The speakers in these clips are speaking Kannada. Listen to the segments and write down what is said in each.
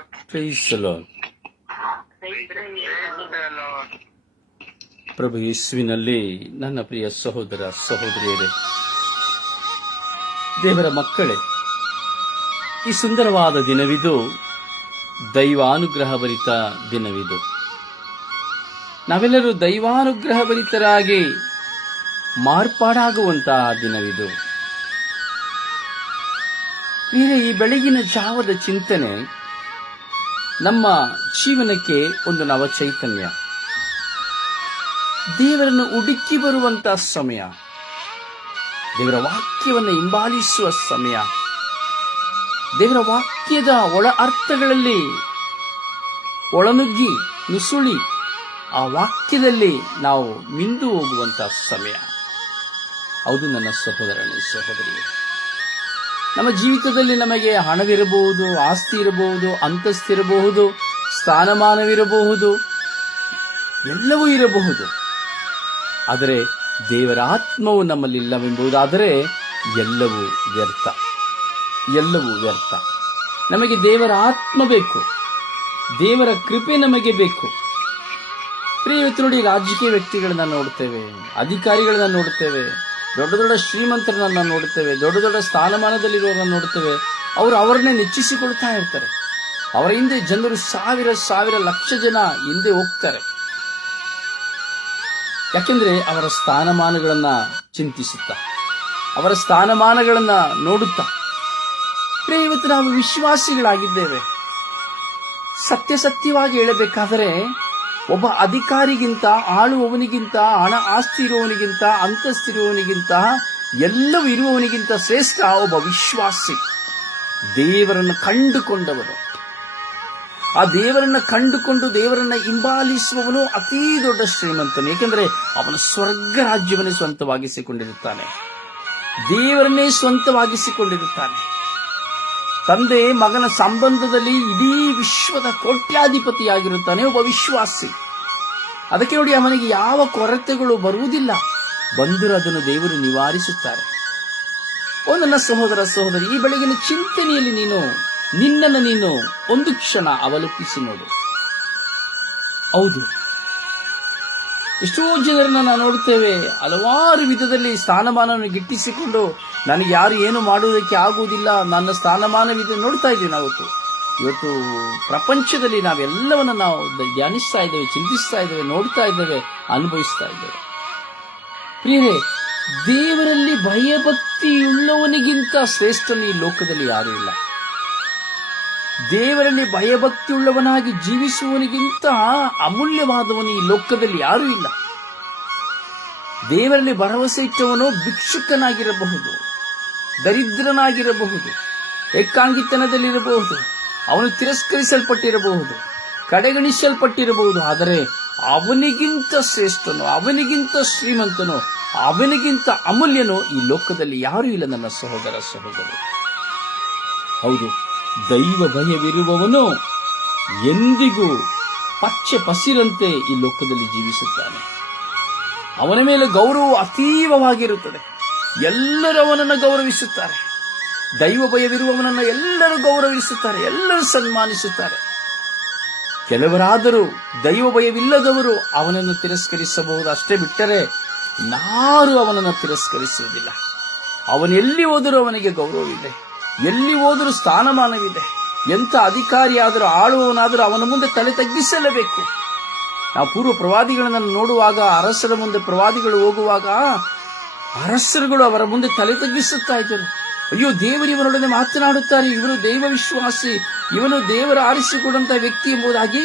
Lord. Praise the Lord. Praise the Lord. ಪ್ರಭು ಯೇಸುವಿನಲ್ಲಿ ನನ್ನ ಪ್ರಿಯ ಸಹೋದರ ಸಹೋದರಿಯರೇ, ದೇವರ ಮಕ್ಕಳೇ, ಈ ಸುಂದರವಾದ ದಿನವಿದು, ದೈವಾನುಗ್ರಹಭರಿತ ದಿನವಿದು. ನಾವೆಲ್ಲರೂ ದೈವಾನುಗ್ರಹಭರಿತರಾಗಿ ಮಾರ್ಪಾಡಾಗುವಂತಹ ದಿನವಿದು. ಈ ಬೆಳಗಿನ ಜಾವದ ಚಿಂತನೆ ನಮ್ಮ ಜೀವನಕ್ಕೆ ಒಂದು ನವ ಚೈತನ್ಯ, ದೇವರನ್ನು ಹುಡುಕಿ ಬರುವಂತಹ ಸಮಯ, ದೇವರ ವಾಕ್ಯವನ್ನು ಹಿಂಬಾಲಿಸುವ ಸಮಯ, ದೇವರ ವಾಕ್ಯದ ಒಳ ಅರ್ಥಗಳಲ್ಲಿ ಒಳನುಗ್ಗಿ ನುಸುಳಿ ಆ ವಾಕ್ಯದಲ್ಲಿ ನಾವು ಮಿಂದು ಹೋಗುವಂತಹ ಸಮಯ. ಹೌದು ನನ್ನ ಸಹೋದರನೇ ಸಹೋದರಿಯೇ, ನಮ್ಮ ಜೀವಿತದಲ್ಲಿ ನಮಗೆ ಹಣವಿರಬಹುದು, ಆಸ್ತಿ ಇರಬಹುದು, ಅಂತಸ್ತಿರಬಹುದು, ಸ್ಥಾನಮಾನವಿರಬಹುದು, ಎಲ್ಲವೂ ಇರಬಹುದು. ಆದರೆ ದೇವರ ಆತ್ಮವು ನಮ್ಮಲ್ಲಿಲ್ಲವೆಂಬುದಾದರೆ ಎಲ್ಲವೂ ವ್ಯರ್ಥ, ಎಲ್ಲವೂ ವ್ಯರ್ಥ. ನಮಗೆ ದೇವರ ಆತ್ಮ ಬೇಕು, ದೇವರ ಕೃಪೆ ನಮಗೆ ಬೇಕು. ಇವತ್ತು ನೋಡಿ, ರಾಜಕೀಯ ವ್ಯಕ್ತಿಗಳನ್ನ ನೋಡ್ತೇವೆ, ಅಧಿಕಾರಿಗಳನ್ನ ನೋಡ್ತೇವೆ, ದೊಡ್ಡ ದೊಡ್ಡ ಶ್ರೀಮಂತರನ್ನ ನೋಡ್ತೇವೆ, ದೊಡ್ಡ ದೊಡ್ಡ ಸ್ಥಾನಮಾನದಲ್ಲಿರುವವರನ್ನ ನೋಡ್ತೇವೆ. ಅವರು ಅವರನ್ನೇ ನೆಚ್ಚಿಸಿಕೊಳ್ತಾ ಇರ್ತಾರೆ. ಅವರ ಹಿಂದೆ ಜನರು ಸಾವಿರ ಲಕ್ಷ ಜನ ಹಿಂದೆ ಹೋಗ್ತಾರೆ. ಯಾಕೆಂದ್ರೆ ಅವರ ಸ್ಥಾನಮಾನಗಳನ್ನ ಚಿಂತಿಸುತ್ತಾ, ಅವರ ಸ್ಥಾನಮಾನಗಳನ್ನ ನೋಡುತ್ತಾ. ಇವತ್ತು ನಾವು ವಿಶ್ವಾಸಿಗಳಾಗಿದ್ದೇವೆ. ಸತ್ಯವಾಗಿ ಹೇಳಬೇಕಾದರೆ, ಒಬ್ಬ ಅಧಿಕಾರಿಗಿಂತ, ಆಳುವವನಿಗಿಂತ, ಹಣ ಆಸ್ತಿ ಇರುವವನಿಗಿಂತ, ಅಂತಸ್ತಿರುವವನಿಗಿಂತ, ಎಲ್ಲವೂ ಇರುವವನಿಗಿಂತ ಶ್ರೇಷ್ಠ ಒಬ್ಬ ವಿಶ್ವಾಸಿ, ದೇವರನ್ನು ಕಂಡುಕೊಂಡವನು. ಆ ದೇವರನ್ನ ಕಂಡುಕೊಂಡು ದೇವರನ್ನ ಹಿಂಬಾಲಿಸುವವನು ಅತೀ ದೊಡ್ಡ ಶ್ರೀಮಂತನು. ಏಕೆಂದರೆ ಅವನು ಸ್ವರ್ಗ ರಾಜ್ಯವನ್ನೇ ಸ್ವಂತವಾಗಿಸಿಕೊಂಡಿರುತ್ತಾನೆ, ದೇವರನ್ನೇ ಸ್ವಂತವಾಗಿಸಿಕೊಂಡಿರುತ್ತಾನೆ. ತಂದೆ ಮಗನ ಸಂಬಂಧದಲ್ಲಿ ಇಡೀ ವಿಶ್ವದ ಕೋಟ್ಯಾಧಿಪತಿಯಾಗಿರುತ್ತಾನೆ ಒಬ್ಬ ವಿಶ್ವಾಸಿ. ಅದಕ್ಕೆ ನೋಡಿ, ಅವನಿಗೆ ಯಾವ ಕೊರತೆಗಳು ಬರುವುದಿಲ್ಲ, ಬಂದರೂ ಅದನ್ನು ದೇವರು ನಿವಾರಿಸುತ್ತಾರೆ. ನನ್ನ ಸಹೋದರ ಸಹೋದರಿ, ಈ ಬೆಳಗಿನ ಚಿಂತನೆಯಲ್ಲಿ ನಿನ್ನನ್ನು ನೀನು ಒಂದು ಕ್ಷಣ ಅವಲೋಕಿಸಿ ನೋಡು. ಹೌದು, ಎಷ್ಟೋ ಜನರನ್ನ ನಾವು ನೋಡುತ್ತೇವೆ, ಹಲವಾರು ವಿಧದಲ್ಲಿ ಸ್ಥಾನಮಾನವನ್ನು ಗಿಟ್ಟಿಸಿಕೊಂಡು ನನಗೆ ಯಾರು ಏನು ಮಾಡುವುದಕ್ಕೆ ಆಗುವುದಿಲ್ಲ, ನನ್ನ ಸ್ಥಾನಮಾನವಿದೆ ನೋಡ್ತಾ ಇದ್ದೀವಿ. ಇವತ್ತು ಪ್ರಪಂಚದಲ್ಲಿ ನಾವೆಲ್ಲವನ್ನ ನಾವು ಧ್ಯಾನಿಸ್ತಾ ಇದ್ದೇವೆ, ಚಿಂತಿಸ್ತಾ ಇದ್ದೇವೆ, ನೋಡ್ತಾ ಇದ್ದೇವೆ, ಅನುಭವಿಸ್ತಾ ಇದ್ದೇವೆ. ಪ್ರಿಯರೇ, ದೇವರಲ್ಲಿ ಭಯಭಕ್ತಿಯುಳ್ಳವನಿಗಿಂತ ಶ್ರೇಷ್ಠನು ಈ ಲೋಕದಲ್ಲಿ ಯಾರೂ ಇಲ್ಲ. ದೇವರಲ್ಲಿ ಭಯಭಕ್ತಿಯುಳ್ಳವನಾಗಿ ಜೀವಿಸುವವನಿಗಿಂತ ಅಮೂಲ್ಯವಾದವನು ಈ ಲೋಕದಲ್ಲಿ ಯಾರೂ ಇಲ್ಲ. ದೇವರಲ್ಲಿ ಭರವಸೆ ಇಟ್ಟವನು ಭಿಕ್ಷುಕನಾಗಿರಬಹುದು, ದರಿದ್ರನಾಗಿರಬಹುದು, ಏಕಾಂಗಿತನದಲ್ಲಿರಬಹುದು, ಅವನು ತಿರಸ್ಕರಿಸಲ್ಪಟ್ಟಿರಬಹುದು, ಕಡೆಗಣಿಸಲ್ಪಟ್ಟಿರಬಹುದು. ಆದರೆ ಅವನಿಗಿಂತ ಶ್ರೇಷ್ಠನು, ಅವನಿಗಿಂತ ಶ್ರೀಮಂತನು, ಅವನಿಗಿಂತ ಅಮೂಲ್ಯನು ಈ ಲೋಕದಲ್ಲಿ ಯಾರೂ ಇಲ್ಲ ನನ್ನ ಸಹೋದರ ಸಹೋದರಿ. ಹೌದು, ದೈವ ಭಯವಿರುವವನು ಎಂದಿಗೂ ಪಚ್ಚೆ ಪಸಿರಂತೆ ಈ ಲೋಕದಲ್ಲಿ ಜೀವಿಸುತ್ತಾನೆ. ಅವನ ಮೇಲೆ ಗೌರವ ಅತೀವವಾಗಿರುತ್ತದೆ. ಎಲ್ಲರೂ ಅವನನ್ನು ಗೌರವಿಸುತ್ತಾರೆ. ದೈವ ಭಯವಿರುವವನನ್ನು ಎಲ್ಲರೂ ಗೌರವಿಸುತ್ತಾರೆ, ಎಲ್ಲರೂ ಸನ್ಮಾನಿಸುತ್ತಾರೆ. ಕೆಲವರಾದರೂ ದೈವ ಭಯವಿಲ್ಲದವರು ಅವನನ್ನು ತಿರಸ್ಕರಿಸಬಹುದು. ಅಷ್ಟೇ ಬಿಟ್ಟರೆ ಯಾರೂ ಅವನನ್ನು ತಿರಸ್ಕರಿಸುವುದಿಲ್ಲ. ಅವನು ಎಲ್ಲಿ ಹೋದರೂ ಅವನಿಗೆ ಗೌರವವಿದೆ, ಎಲ್ಲಿ ಹೋದರೂ ಸ್ಥಾನಮಾನವಿದೆ. ಎಂಥ ಅಧಿಕಾರಿಯಾದರೂ, ಆಳುವವನಾದರೂ ಅವನ ಮುಂದೆ ತಲೆ ತಗ್ಗಿಸಲೇಬೇಕು. ನಾವು ಪೂರ್ವ ಪ್ರವಾದಿಗಳನ್ನು ನೋಡುವಾಗ, ಅರಸರ ಮುಂದೆ ಪ್ರವಾದಿಗಳು ಹೋಗುವಾಗ ಅರಸರುಗಳು ಅವರ ಮುಂದೆ ತಲೆ ತಗ್ಗಿಸುತ್ತಾ ಇದ್ದರು. ಅಯ್ಯೋ, ದೇವರು ಇವನೊಡನೆ ಮಾತನಾಡುತ್ತಾರೆ, ಇವನು ದೈವ ವಿಶ್ವಾಸಿ, ಇವನು ದೇವರ ಆರಿಸಿಕೊಂಡಂತಹ ವ್ಯಕ್ತಿ ಎಂಬುದಾಗಿ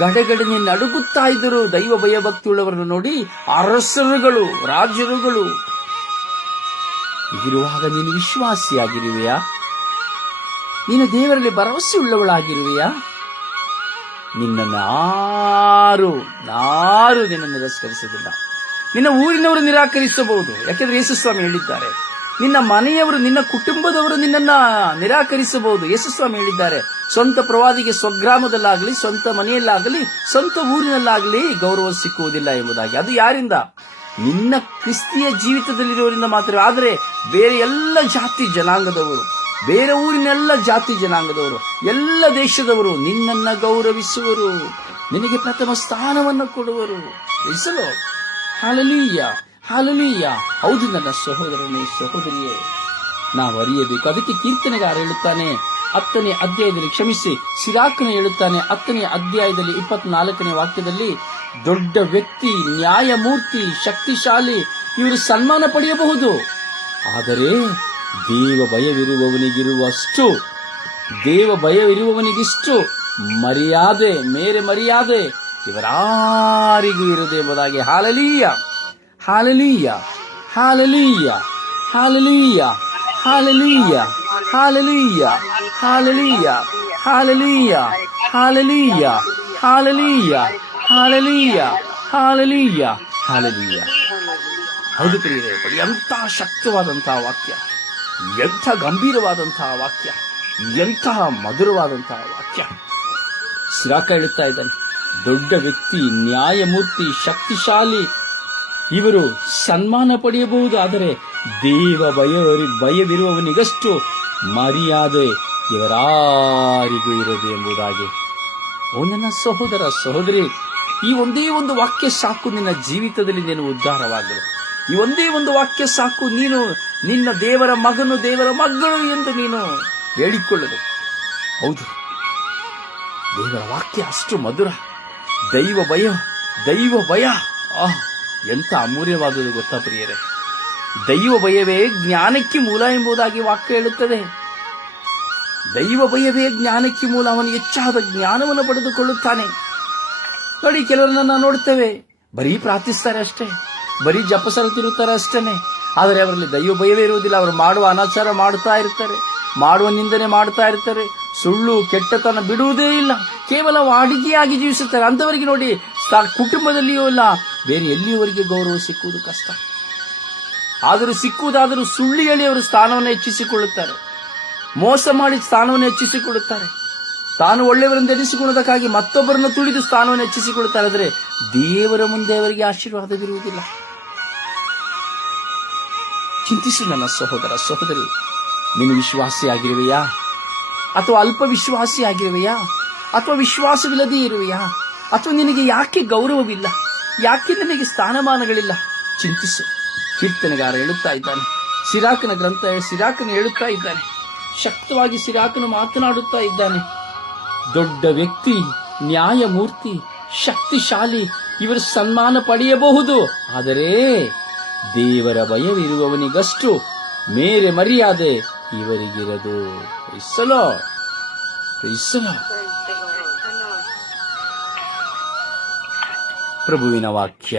ಗಡಗಡನೆ ನಡುಗುತ್ತಾ ಇದ್ದರು. ದೈವ ಭಯಭಕ್ತಿಯುಳ್ಳವರನ್ನು ನೋಡಿ ಅರಸರುಗಳು, ರಾಜರುಗಳು. ಹೀಗಿರುವಾಗ ನೀನು ವಿಶ್ವಾಸಿಯಾಗಿರುವೆಯಾ? ನೀನು ದೇವರಲ್ಲಿ ಭರವಸೆ ಉಳ್ಳವಳಾಗಿರುವೆಯಾ? ನಿನ್ನನ್ನು ಯಾರು ನಿನ್ನನ್ನು ನಿರಾಕರಿಸುವುದಿಲ್ಲ. ನಿನ್ನ ಊರಿನವರು ನಿರಾಕರಿಸಬಹುದು, ಯಾಕೆಂದ್ರೆ ಯೇಸುಸ್ವಾಮಿ ಹೇಳಿದ್ದಾರೆ. ನಿನ್ನ ಮನೆಯವರು, ನಿನ್ನ ಕುಟುಂಬದವರು ನಿನ್ನನ್ನ ನಿರಾಕರಿಸಬಹುದು. ಯೇಸುಸ್ವಾಮಿ ಹೇಳಿದ್ದಾರೆ, ಸ್ವಂತ ಪ್ರವಾದಿಗೆ ಸ್ವಗ್ರಾಮದಲ್ಲಾಗಲಿ, ಸ್ವಂತ ಮನೆಯಲ್ಲಾಗಲಿ, ಸ್ವಂತ ಊರಿನಲ್ಲಾಗಲಿ ಗೌರವ ಸಿಕ್ಕುವುದಿಲ್ಲ ಎಂಬುದಾಗಿ. ಅದು ಯಾರಿಂದ? ನಿನ್ನ ಕ್ರಿಸ್ತಿಯ ಜೀವಿತದಲ್ಲಿರುವವರಿಂದ ಮಾತ್ರ. ಆದರೆ ಬೇರೆ ಎಲ್ಲ ಜಾತಿ ಜನಾಂಗದವರು, ಬೇರೆ ಊರಿನೆಲ್ಲ ಜಾತಿ ಜನಾಂಗದವರು, ಎಲ್ಲ ದೇಶದವರು ನಿನ್ನನ್ನ ಗೌರವಿಸುವರು, ನಿನಗೆ ಪ್ರಥಮ ಸ್ಥಾನವನ್ನು ಕೊಡುವರು. ಹೆಸರು ಹಾಲೆಲೂಯ, ಹಾಲೆಲೂಯ. ಹೌದು ನನ್ನ ಸಹೋದರನೇ, ಸಹೋದರಿಯೇ, ನಾವು ಅರಿಯಬೇಕು. ಅದಕ್ಕೆ ಕೀರ್ತನೆಗಾರ ಹೇಳುತ್ತಾನೆ 10ನೇ ಅಧ್ಯಾಯದಲ್ಲಿ, ಕ್ಷಮಿಸಿ, ಸಿರಾಕನ ಹೇಳುತ್ತಾನೆ 10ನೇ ಅಧ್ಯಾಯದಲ್ಲಿ 24ನೇ ವಾಕ್ಯದಲ್ಲಿ, ದೊಡ್ಡ ವ್ಯಕ್ತಿ, ನ್ಯಾಯಮೂರ್ತಿ, ಶಕ್ತಿಶಾಲಿ ಇವರು ಸನ್ಮಾನ ಪಡೆಯಬಹುದು, ಆದರೆ ದೇವ ಭಯವಿರುವವನಿಗಿಷ್ಟು ಮರ್ಯಾದೆ, ಮೇರೆ ಮರ್ಯಾದೆ ಇವರಾರಿಗೂ ಇರದೆ ಎಂಬುದಾಗಿ. Hallelujah, hallelujah, hallelujah, hallelujah, hallelujah, hallelujah, hallelujah, hallelujah, hallelujah, hallelujah, hallelujah, hallelujah, hallelujah. ಹೌದು ಪ್ರಿಯರೇ, ಎಂತಹ ಶಕ್ತವಾದಂತಹ ವಾಕ್ಯ, ಎಂಥ ಗಂಭೀರವಾದಂತಹ ವಾಕ್ಯ, ಎಂತಹ ಮಧುರವಾದಂತಹ ವಾಕ್ಯ. ಸಿರಾಕ ಹೇಳುತ್ತಾ ಇದ್ದಾನೆ, ದೊಡ್ಡ ವ್ಯಕ್ತಿ, ನ್ಯಾಯಮೂರ್ತಿ, ಶಕ್ತಿಶಾಲಿ ಇವರು ಸನ್ಮಾನ ಪಡೆಯಬಹುದು, ಆದರೆ ದೇವ ಭಯವಿರುವವನಿಗಷ್ಟು ಮರ್ಯಾದೆ ಇವರಾರಿಗೂ ಇರದು ಎಂಬುದಾಗಿ. ಓ ನನ್ನ ಸಹೋದರ, ಸಹೋದರಿ, ಈ ಒಂದೇ ಒಂದು ವಾಕ್ಯ ಸಾಕು ನಿನ್ನ ಜೀವಿತದಲ್ಲಿ ನೀನು ಉದ್ಧಾರವಾಗಲು. ಈ ಒಂದೇ ಒಂದು ವಾಕ್ಯ ಸಾಕು ನೀನು ನಿನ್ನ ದೇವರ ಮಗನು, ದೇವರ ಮಗಳು ಎಂದು ನೀನು ಹೇಳಿಕೊಳ್ಳಲು. ಹೌದು, ದೇವರ ವಾಕ್ಯ ಅಷ್ಟು ಮಧುರ. ದೈವ ಭಯ ಎಂತ ಅಮೂಲ್ಯವಾದುದು ಗೊತ್ತಾ ಪ್ರಿಯರೇ? ದೈವ ಭಯವೇ ಜ್ಞಾನಕ್ಕೆ ಮೂಲ ಎಂಬುದಾಗಿ ವಾಕ್ಯ ಹೇಳುತ್ತದೆ. ದೈವ ಭಯವೇ ಜ್ಞಾನಕ್ಕೆ ಮೂಲ. ಅವನು ಹೆಚ್ಚಾದ ಜ್ಞಾನವನ್ನು ಪಡೆದುಕೊಳ್ಳುತ್ತಾನೆ. ನೋಡಿ, ಕೆಲವರನ್ನ ನೋಡ್ತೇವೆ, ಬರೀ ಪ್ರಾರ್ಥಿಸ್ತಾರೆ ಅಷ್ಟೇ, ಬರೀ ಜಪಸರ ತಿರುತ್ತಾರೆ ಅಷ್ಟೇನೆ, ಆದರೆ ಅವರಲ್ಲಿ ದೈವ ಭಯವೇ ಇರುವುದಿಲ್ಲ. ಅವರು ಮಾಡುವ ಅನಾಚಾರ ಮಾಡುತ್ತಾ ಇರ್ತಾರೆ, ಮಾಡುವ ನಿಂದನೆ ಮಾಡುತ್ತಾ ಇರ್ತಾರೆ, ಸುಳ್ಳು ಕೆಟ್ಟತನ ಬಿಡುವುದೇ ಇಲ್ಲ, ಕೇವಲ ವಾಡಿಕೆಯಾಗಿ ಜೀವಿಸುತ್ತಾರೆ. ಅಂತವರಿಗೆ ನೋಡಿ, ಕುಟುಂಬದಲ್ಲಿಯೂ ಇಲ್ಲ, ಬೇರೆ ಎಲ್ಲಿಯವರೆಗೆ ಗೌರವ ಸಿಕ್ಕುವುದು ಕಷ್ಟ. ಆದರೂ ಸಿಕ್ಕುವುದಾದರೂ ಸುಳ್ಳು ಹೇಳಿ ಅವರು ಸ್ಥಾನವನ್ನು ಹೆಚ್ಚಿಸಿಕೊಳ್ಳುತ್ತಾರೆ, ಮೋಸ ಮಾಡಿ ಸ್ಥಾನವನ್ನು ಹೆಚ್ಚಿಸಿಕೊಳ್ಳುತ್ತಾರೆ. ತಾನು ಒಳ್ಳೆಯವರನ್ನು ಎನಿಸಿಕೊಳ್ಳುವುದಕ್ಕಾಗಿ ಮತ್ತೊಬ್ಬರನ್ನು ತುಳಿದು ಸ್ಥಾನವನ್ನು ಹೆಚ್ಚಿಸಿಕೊಳ್ಳುತ್ತಾರೆ. ಆದರೆ ದೇವರ ಮುಂದೆ ಅವರಿಗೆ ಆಶೀರ್ವಾದವಿರುವುದಿಲ್ಲ. ಚಿಂತಿಸು ನನ್ನ ಸಹೋದರ, ಸಹೋದರಿ, ನೀನು ವಿಶ್ವಾಸಿಯಾಗಿರುವೆಯಾ ಅಥವಾ ಅಲ್ಪ ವಿಶ್ವಾಸಿಯಾಗಿರುವೆಯಾ ಅಥವಾ ವಿಶ್ವಾಸವಿಲ್ಲದೇ ಇರುವೆಯಾ? ಅಥವಾ ನಿನಗೆ ಯಾಕೆ ಗೌರವವಿಲ್ಲ, ಯಾಕೆ ನಿನಗೆ ಸ್ಥಾನಮಾನಗಳಿಲ್ಲ? ಚಿಂತಿಸು. ಕೀರ್ತನೆಗಾರ ಹೇಳುತ್ತಾ ಇದ್ದಾನೆ, ಸಿರಾಕನ ಹೇಳುತ್ತಾ ಇದ್ದಾನೆ, ಶಕ್ತವಾಗಿ ಸಿರಾಕನು ಮಾತನಾಡುತ್ತಾ ಇದ್ದಾನೆ. ದೊಡ್ಡ ವ್ಯಕ್ತಿ, ನ್ಯಾಯಮೂರ್ತಿ, ಶಕ್ತಿಶಾಲಿ ಇವರು ಸನ್ಮಾನ ಪಡೆಯಬಹುದು, ಆದರೆ ದೇವರ ಭಯವಿರುವವನಿಗಷ್ಟು ಮೇರೆ ಮರ್ಯಾದೆ ಇವರಿಗಿರದು. ಪ್ರಭುವಿನ ವಾಕ್ಯ.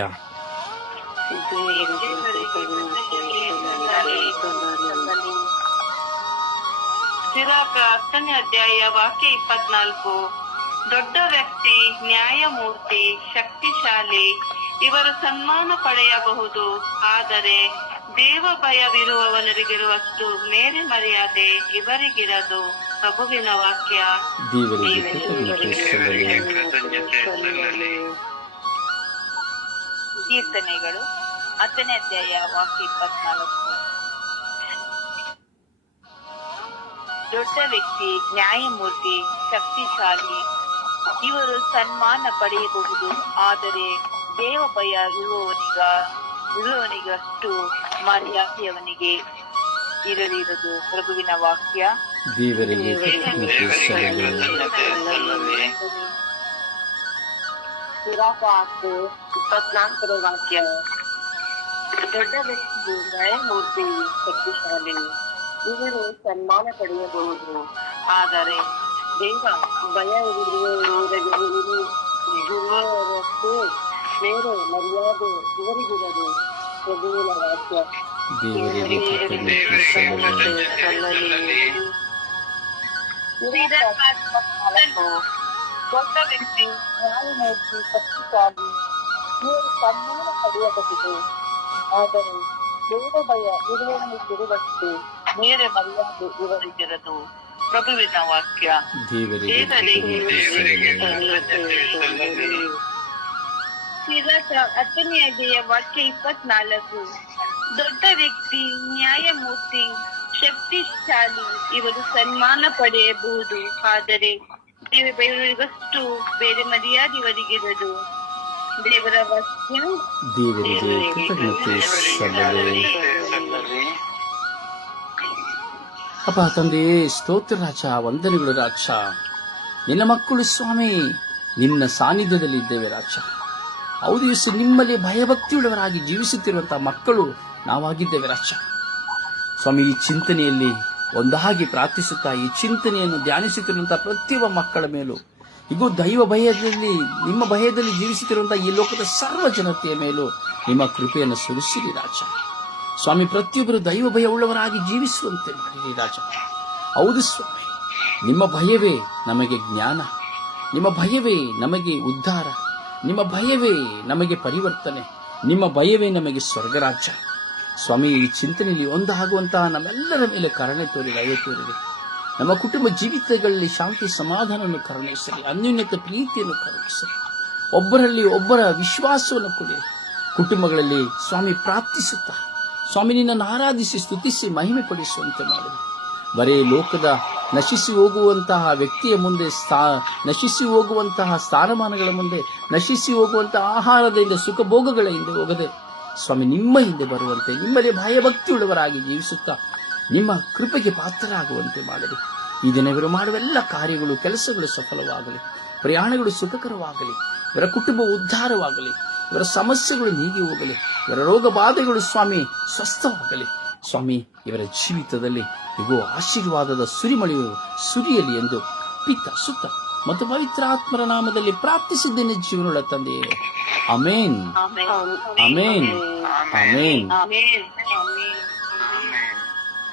ಸಿರಾಕ 10ನೇ ಅಧ್ಯಾಯ ವಾಕ್ಯ 24. ದೊಡ್ಡ ವ್ಯಕ್ತಿ, ನ್ಯಾಯಮೂರ್ತಿ, ಶಕ್ತಿಶಾಲಿ ಇವರು ಸನ್ಮಾನ ಪಡೆಯಬಹುದು, ಆದರೆ ದೇವ ಭಯವಿರುವವನಿಗಿರುವಷ್ಟು ಮೇರೆ ಮರ್ಯಾದೆ ಇವರಿಗಿರದು. ಪ್ರಭುವಿನ ವಾಕ್ಯ. ಕೀರ್ತನೆಗಳು 10ನೇ ಅಧ್ಯಾಯ ವಾಕ್ಯ 24. ದೊಡ್ಡ ವ್ಯಕ್ತಿ, ನ್ಯಾಯಮೂರ್ತಿ, ಶಕ್ತಿಶಾಲಿ ಇವರು ಸನ್ಮಾನ ಪಡೆಯಬಹುದು, ಆದರೆ ದೇವ ಭಯ ಇರುವವನಿಗಷ್ಟು ಮರ್ಯಾದೆಯವನಿಗೆ ಇರದಿರದು. ಪ್ರಭುವಿನ ವಾಕ್ಯ. ಸಿರಾಕ 24ನೇ ವಾಕ್ಯ. ದೊಡ್ಡ ವ್ಯಕ್ತಿ, ನ್ಯಾಯಮೂರ್ತಿ, ಶಕ್ತಿಶಾಲಿ ಇವರು ಸನ್ಮಾನ ಪಡೆಯಬಹುದು, ಆದರೆ ದೇವ ಭಯವಿರುವವರಷ್ಟು ಬೇರೆ ಮರ್ಯಾದೆ ಇವರಿಗಿರದು. ಪ್ರಭುವಿನ ವಾಕ್ಯ. ದೊಡ್ಡ ವ್ಯಕ್ತಿ, ನ್ಯಾಯಮೂರ್ತಿ, ಶಕ್ತಿಶಾಲಿ ಇವರು ಸನ್ಮಾನ ಪಡೆಯಬಹುದು, ಆದರೆ ದೇವ ಭಯ ಇರುವವನಿಗಿರುವಷ್ಟು ಮೇರೆ ಮರ್ಯಾದೆ ಇವರಿಗಿರದು. ಪ್ರಭುವಿನ ವಾಕ್ಯ. ಸಿರಾಕ 10ನೇ ಅಧ್ಯಾಯ ವಾಕ್ಯ 24. ದೊಡ್ಡ ವ್ಯಕ್ತಿ, ನ್ಯಾಯಮೂರ್ತಿ, ಶಕ್ತಿಶಾಲಿ, ಇವರು ಸನ್ಮಾನ ಪಡೆಯಬಹುದು. ಆದರೆ ಬೇರೆಯವರಿಗಷ್ಟು ಬೇರೆ ಮರ್ಯಾದೆ ಇವರಿಗಿರದು. ದೇವರ ವಾಕ್ಯ. ದೇವರಿಗೆ ಕೃತಜ್ಞತೆ ಸಲ್ಲಲಿ. ಅಪ್ಪ ತಂದೆಯೇ, ಸ್ತೋತ್ರ ರಾಜ, ವಂದನೆಗಳು ರಾಜ. ನಿನ್ನ ಮಕ್ಕಳು ಸ್ವಾಮಿ ನಿನ್ನ ಸಾನ್ನಿಧ್ಯದಲ್ಲಿ ಇದ್ದೇವೆ ರಾಜ. ಹೌದು ಯೇಸು, ನಿಮ್ಮಲ್ಲಿ ಭಯಭಕ್ತಿಯುಳ್ಳವರಾಗಿ ಜೀವಿಸುತ್ತಿರುವಂತಹ ಮಕ್ಕಳು ನಾವಾಗಿದ್ದೇವೆ ರಾಜ. ಸ್ವಾಮಿ, ಈ ಚಿಂತನೆಯಲ್ಲಿ ಒಂದಾಗಿ ಪ್ರಾರ್ಥಿಸುತ್ತಾ ಈ ಚಿಂತನೆಯನ್ನು ಧ್ಯಾನಿಸುತ್ತಿರುವಂತಹ ಪ್ರತಿಯೊಬ್ಬ ಮಕ್ಕಳ ಮೇಲೂ, ಇದು ದೈವ ಭಯದಲ್ಲಿ, ನಿಮ್ಮ ಭಯದಲ್ಲಿ ಜೀವಿಸುತ್ತಿರುವಂತಹ ಈ ಲೋಕದ ಸರ್ವ ಜನತೆಯ ಮೇಲೂ ನಿಮ್ಮ ಕೃಪೆಯನ್ನು ಸುರಿಸಿರಿ ರಾಜ. ಸ್ವಾಮಿ, ಪ್ರತಿಯೊಬ್ಬರು ದೈವ ಭಯ ಉಳ್ಳವರಾಗಿ ಜೀವಿಸುವಂತೆ ಮಾಡಿರಿ ರಾಜ. ಹೌದು ಸ್ವಾಮಿ, ನಿಮ್ಮ ಭಯವೇ ನಮಗೆ ಜ್ಞಾನ, ನಿಮ್ಮ ಭಯವೇ ನಮಗೆ ಉದ್ಧಾರ, ನಿಮ್ಮ ಭಯವೇ ನಮಗೆ ಪರಿವರ್ತನೆ, ನಿಮ್ಮ ಭಯವೇ ನಮಗೆ ಸ್ವರ್ಗರಾಜ್ಯ. ಸ್ವಾಮಿ, ಈ ಚಿಂತನೆಯಲ್ಲಿ ಒಂದಾಗುವಂತಹ ನಮ್ಮೆಲ್ಲರ ಮೇಲೆ ಕರುಣೆ ತೋರಿ, ದಯೆ ತೋರಿರಿ. ನಮ್ಮ ಕುಟುಂಬ ಜೀವಿತಗಳಲ್ಲಿ ಶಾಂತಿ ಸಮಾಧಾನವನ್ನು ಕರುಣಿಸಿರಿ, ಅನ್ಯೋನ್ಯತೆ ಪ್ರೀತಿಯನ್ನು ಕರುಣಿಸಿರಿ, ಒಬ್ಬರಲ್ಲಿ ಒಬ್ಬರ ವಿಶ್ವಾಸವನ್ನು ಕೊಡಿ. ಕುಟುಂಬಗಳಲ್ಲಿ ಸ್ವಾಮಿ ಪ್ರಾರ್ಥಿಸುತ್ತಾ ಸ್ವಾಮಿ ನಿನ್ನನ್ನು ಆರಾಧಿಸಿ ಸ್ತುತಿಸಿ ಮಹಿಮೆ ಪಡಿಸುವಂತೆ ಮಾಡಿರಿ. ಬರೇ ಲೋಕದ ನಶಿಸಿ ಹೋಗುವಂತಹ ವ್ಯಕ್ತಿಯ ಮುಂದೆ, ನಶಿಸಿ ಹೋಗುವಂತಹ ಸ್ಥಾನಮಾನಗಳ ಮುಂದೆ, ನಶಿಸಿ ಹೋಗುವಂತಹ ಆಹಾರದಿಂದ ಸುಖಭೋಗಗಳ ಹಿಂದೆ ಹೋಗದೆ ಸ್ವಾಮಿ ನಿಮ್ಮ ಹಿಂದೆ ಬರುವಂತೆ, ನಿಮ್ಮಲ್ಲಿ ಭಯಭಕ್ತಿಯುಳ್ಳವರಾಗಿ ಜೀವಿಸುತ್ತಾ ನಿಮ್ಮ ಕೃಪೆಗೆ ಪಾತ್ರರಾಗುವಂತೆ ಮಾಡಿರಿ. ಈ ದಿನ ಇವರು ಮಾಡುವ ಎಲ್ಲ ಕಾರ್ಯಗಳು, ಕೆಲಸಗಳು ಸಫಲವಾಗಲಿ, ಪ್ರಯಾಣಗಳು ಸುಖಕರವಾಗಲಿ, ಇವರ ಕುಟುಂಬ ಉದ್ಧಾರವಾಗಲಿ, ಇವರ ಸಮಸ್ಯೆಗಳು ನೀಗಿ ಹೋಗಲಿ, ಇವರ ರೋಗ ಬಾಧೆಗಳು ಸ್ವಾಮಿ ಸ್ವಸ್ಥವಾಗಲಿ. ಸ್ವಾಮಿ, ಇವರ ಜೀವಿತದಲ್ಲಿ ಇಗೋ ಆಶೀರ್ವಾದದ ಸುರಿಮಳೆಯು ಸುರಿಯಲಿ ಎಂದು ಪಿತ, ಸುತ್ತ ಮತ್ತು ಪವಿತ್ರಾತ್ಮರ ನಾಮದಲ್ಲಿ ಪ್ರಾರ್ಥಿಸಿದ್ದೇನೆ ಜೀವನಗಳ ತಂದೆಯೇ. ಆಮೇನ್, ಆಮೇನ್, ಆಮೇನ್. ಆಮೆನ್.